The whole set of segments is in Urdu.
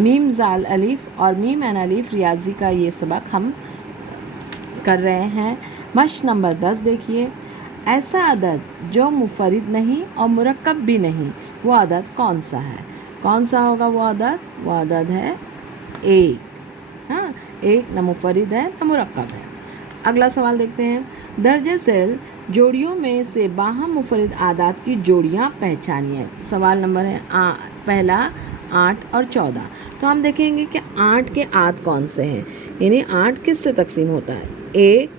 میم زال الف اور میم عین الف ریاضی کا یہ سبق ہم کر رہے ہیں۔ مشق نمبر 10 دیکھیے، ایسا عدد جو منفرد نہیں اور مرکب بھی نہیں، وہ عدد کون سا ہے؟ کون سا ہوگا وہ عدد؟ وہ عدد ہے ایک۔ ہاں، ایک نہ منفرد ہے نہ مرکب ہے۔ اگلا سوال دیکھتے ہیں، درجہ ذیل جوڑیوں میں سے باہم منفرد اعداد کی جوڑیاں پہچانیے۔ سوال نمبر ہے پہلا 8 اور 14۔ تو ہم دیکھیں گے کہ 8 کے عاد کون سے ہیں، یعنی 8 کس سے تقسیم ہوتا ہے؟ 1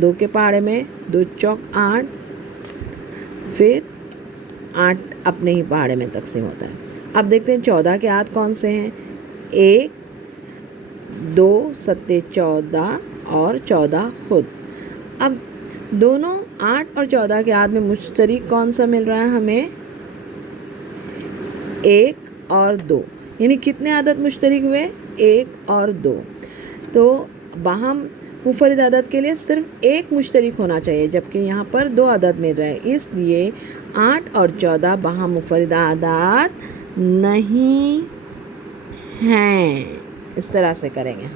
2 کے پہاڑے میں 2 چوک 8، پھر 8 اپنے ہی پہاڑے میں تقسیم ہوتا ہے۔ اب دیکھتے ہیں 14 کے عاد کون سے ہیں۔ 1 2 7 14 اور 14 خود۔ اب دونوں 8 اور 14 کے عاد میں مشترک کون سا مل رہا ہے ہمیں؟ 1 اور 2، یعنی کتنے عدد مشترک ہوئے؟ 1 اور 2۔ تو باہم منفرد عدد کے لیے صرف ایک مشترک ہونا چاہیے، جبکہ یہاں پر 2 عدد مل رہے ہیں، اس لیے 8 اور 14 باہم منفرد اعداد نہیں ہیں۔ اس طرح سے کریں گے،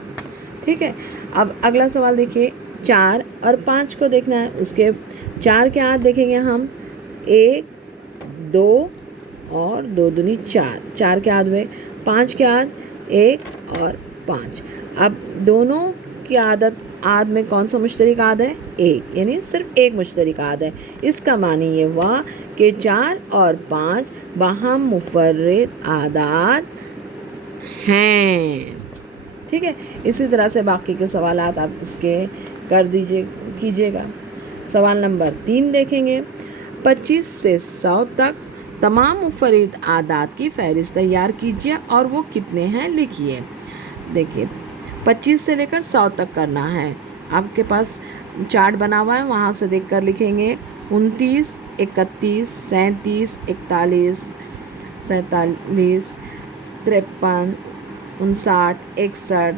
ٹھیک ہے۔ اب اگلا سوال دیکھیے، 4 اور 5 کو دیکھنا ہے۔ اس کے 4 کے عاد دیکھیں گے ہم، 1 2 اور 2 دونی 4، 4 کے عاد ہوئے۔ 5 کے عاد 1 اور 5۔ اب دونوں کی عاد میں کون سا مشترک عاد ہے؟ 1، یعنی صرف ایک مشترک عاد ہے۔ اس کا معنی یہ ہوا کہ 4 اور 5 باہم منفرد اعداد ہیں، ٹھیک ہے۔ اسی طرح سے باقی کے سوالات آپ اس کے کیجیے گا۔ سوال نمبر 3 دیکھیں گے، 25 سے 100 تک تمام منفرد اعداد کی فہرست تیار کیجیے اور وہ کتنے ہیں لکھیے۔ دیکھیے 25 سے لے کر 100 تک کرنا ہے۔ آپ کے پاس چارٹ بنا ہوا ہے، وہاں سے دیکھ کر لکھیں گے 29 31 37 41 47 53 59 61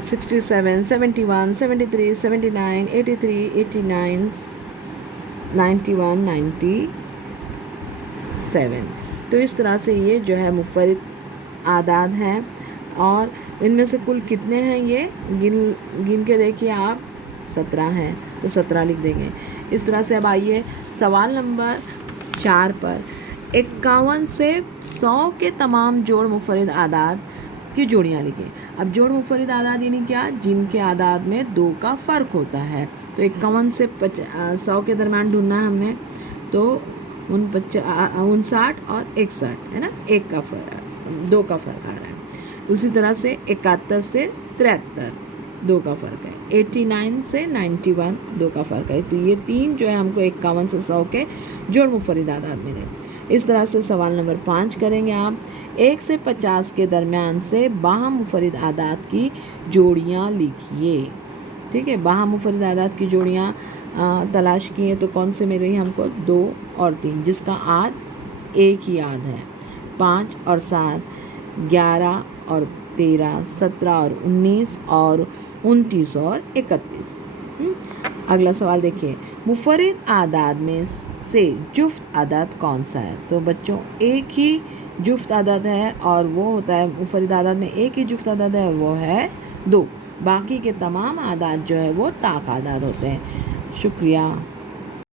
67 71 73 79 83 89 91 97۔ تو اس طرح سے یہ جو ہے منفرد اعداد ہیں، اور ان میں سے کل کتنے ہیں یہ گن کے دیکھیے آپ، 17 ہیں، تو 17 لکھ دیں گے۔ اس طرح سے اب آئیے سوال نمبر 4 پر، 51 سے 100 کے تمام جوڑ منفرد اعداد کی جوڑیاں لکھیں۔ اب جوڑ منفرد اعداد یعنی کیا؟ جن کے اعداد میں 2 کا فرق ہوتا ہے۔ تو 51 سے 100 کے درمیان ڈھونڈنا ہے ہم نے، تو 59 اور 61 ہے نا، 2 کا فرق آ رہا ہے۔ اسی طرح سے 71 سے 73 2 کا فرق ہے، 89 سے 91 2 کا فرق ہے۔ تو یہ 3 جو ہے ہم کو 51 سے 100 کے جوڑ منفرد اعداد ملے۔ اس طرح سے سوال نمبر 5 کریں گے آپ، 1 سے 50 کے درمیان سے باہم منفرد اعداد کی جوڑیاں لکھیے، ٹھیک ہے۔ باہم منفرد اعداد کی جوڑیاں تلاش کیے تو کون سے مل رہی ہیں ہم کو؟ 2 اور 3، جس کا عاد ایک ہی عاد ہے۔ 5 اور 7 11 اور 13 17 اور 19 اور 29 اور 31۔ اگلا سوال دیکھیے، منفرد اعداد میں سے جفت عدد کون سا ہے؟ تو بچوں ایک ہی جفت عدد ہے، اور وہ ہوتا ہے منفرد اعداد میں ایک ہی جفت عدد ہے، اور وہ ہے 2۔ باقی کے تمام اعداد جو ہے وہ طاق اعداد ہوتے ہیں۔ شکریہ۔